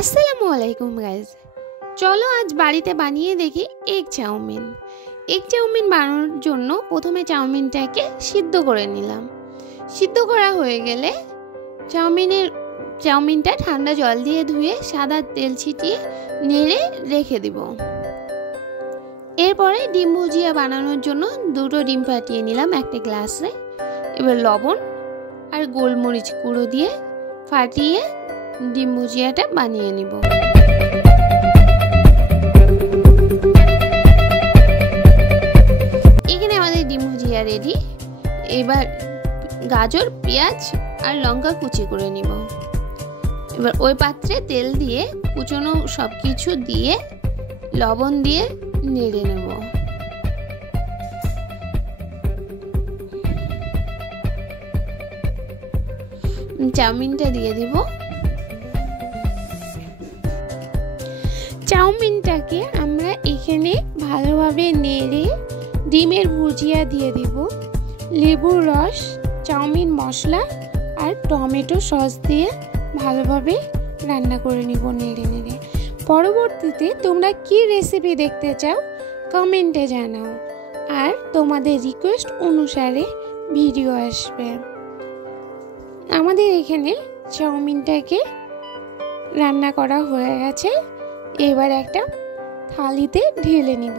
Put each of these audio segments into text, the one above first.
আসসালামু আলাইকুম গাইজ, চলো আজ বাড়িতে বানিয়ে দেখি এগ চাউমিন। এগ চাউমিন বানানোর জন্য প্রথমে চাউমিনটাকে সিদ্ধ করে নিলাম। সিদ্ধ করা হয়ে গেলে চাউমিনটা ঠান্ডা জল দিয়ে ধুয়ে সাদা তেল ছিটিয়ে নেড়ে রেখে দিব। এরপরে ডিম ভুজিয়া বানানোর জন্য দুটো ডিম ফাটিয়ে নিলাম একটা গ্লাসে। এবার লবণ আর গোলমরিচ গুঁড়ো দিয়ে ফাটিয়ে ডিম ভুজিয়াটা বানিয়ে নিব। এখানে আমাদের ডিম ভুজিয়া রেডি। এবার গাজর, পেঁয়াজ আর লঙ্কা কুচি করে নিব। এবার ওই পাত্রে তেল দিয়ে কুচনো সব কিছু দিয়ে লবণ দিয়ে নেড়ে নেব। চাউমিনটা দিয়ে দিব। চাউমিনটাকে আমরা এখানে ভালোভাবে নেড়ে ডিমের ভুজিয়া দিয়ে দিব, লেবুর রস, চাউমিন মশলা আর টমেটো সস দিয়ে ভালোভাবে রান্না করে নিব নেড়ে নেড়ে। পরবর্তীতে তোমরা কি রেসিপি দেখতে চাও কমেন্টে জানাও, আর তোমাদের রিকোয়েস্ট অনুসারে ভিডিও আসবে। আমাদের এখানে চাউমিনটাকে রান্না করা হয়ে গেছে। এবার একটা থালিতে ঢেলে নিব।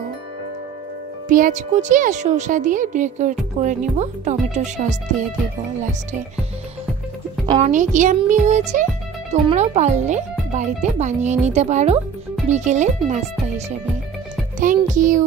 পেঁয়াজ কুচি আর শসা দিয়ে ডেকোরেট করে নিব, টমেটো সস দিয়ে দেব লাস্টে। অনেক ইয়াম্মি হয়েছে। তোমরাও পারলে বাড়িতে বানিয়ে নিতে পারো বিকেলের নাস্তা হিসেবে। Thank you.